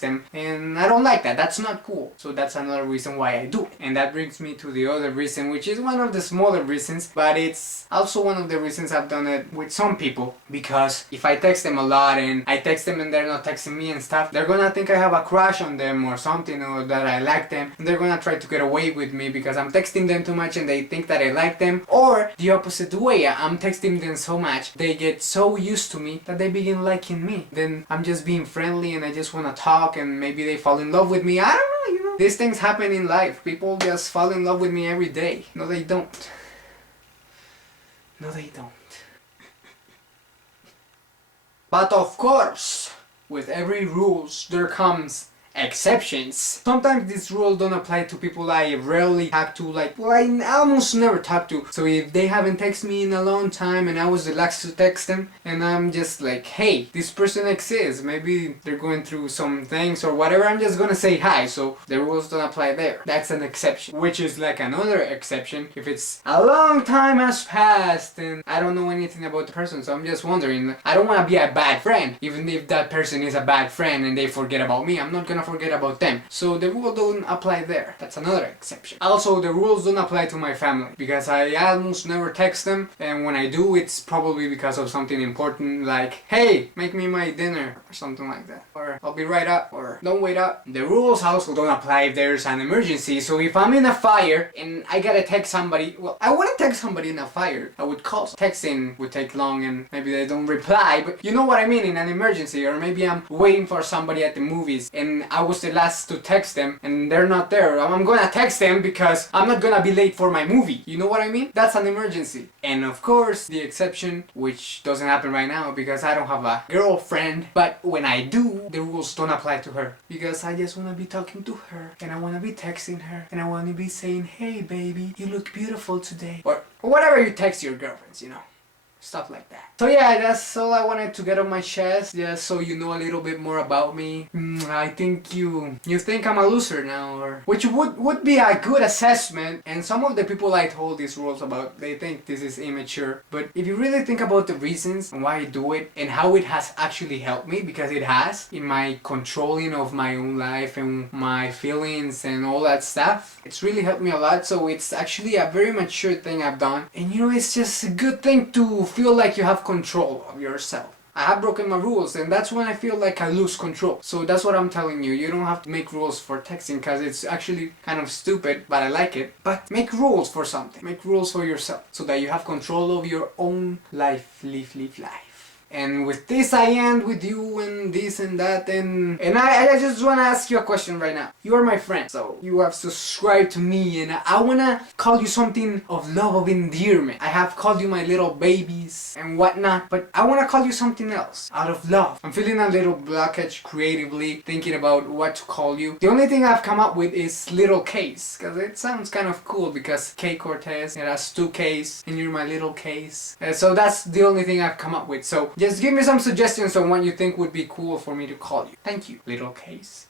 text them, and I don't like that. That's not cool. So that's another reason why I do it. And that brings me to the other reason, which is one of the smaller reasons, but it's also one of the reasons I've done it with some people, because if I text them a lot and I text them and they're not texting me and stuff, they're gonna think I have a crush on them or something, or that I like them, and they're gonna try to get away with me because I'm texting them too much and they think that I like them. Or the opposite way, I'm texting them so much, they get so used to me that they begin liking me. Then I'm just being friendly and I just wanna talk, and maybe they fall in love with me. I don't know, you know. These things happen in life. People just fall in love with me every day. No, they don't. No, they don't. But of course, with every rules there comes exceptions. Sometimes these rules don't apply to people I rarely talk to, like, well, I almost never talk to. So if they haven't texted me in a long time and I was the last to text them, and I'm just like, hey, this person exists, maybe they're going through some things or whatever, I'm just gonna say hi, so the rules don't apply there. That's an exception. Which is like another exception if it's a long time has passed and I don't know anything about the person, so I'm just wondering. I don't want to be a bad friend. Even if that person is a bad friend and they forget about me, I'm not gonna forget about them. So the rule don't apply there. That's another exception. Also, the rules don't apply to my family because I almost never text them, and when I do, it's probably because of something important, like, hey, make me my dinner or something like that, or I'll be right up, or don't wait up. The rules also don't apply if there's an emergency. So if I'm in a fire and I gotta text somebody, well, I wouldn't text somebody in a fire. I would call. Texting would take long and maybe they don't reply, but you know what I mean, in an emergency. Or maybe I'm waiting for somebody at the movies and I was the last to text them and they're not there. I'm gonna text them because I'm not gonna be late for my movie. You know what I mean? That's an emergency. And of course, the exception, which doesn't happen right now because I don't have a girlfriend, but when I do, the rules don't apply to her because I just wanna be talking to her and I wanna be texting her and I wanna be saying, hey baby, you look beautiful today. Or whatever you text your girlfriends, you know. Stuff like that. So yeah, that's all I wanted to get on my chest, just so you know a little bit more about me. I think you think I'm a loser now, or which would be a good assessment. And some of the people I told these rules about, they think this is immature. But if you really think about the reasons why I do it and how it has actually helped me, because it has, in my controlling of my own life and my feelings and all that stuff, it's really helped me a lot. So it's actually a very mature thing I've done. And you know, it's just a good thing to feel like you have control of yourself. I have broken my rules and that's when I feel like I lose control. So that's what I'm telling you. You don't have to make rules for texting because it's actually kind of stupid, but I like it. But make rules for something. Make rules for yourself so that you have control of your own life. Live life. And with this I end with you and this and that, and I just want to ask you a question right now. You are my friend, so you have subscribed to me, and I want to call you something of love, of endearment. I have called you my little babies and whatnot, but I want to call you something else out of love. I'm feeling a little blockage creatively, thinking about what to call you. The only thing I've come up with is Little Case, because it sounds kind of cool, because K Cortez, it has 2 Ks, and you're my little case. So that's the only thing I've come up with. So just give me some suggestions on what you think would be cool for me to call you. Thank you, Little Case.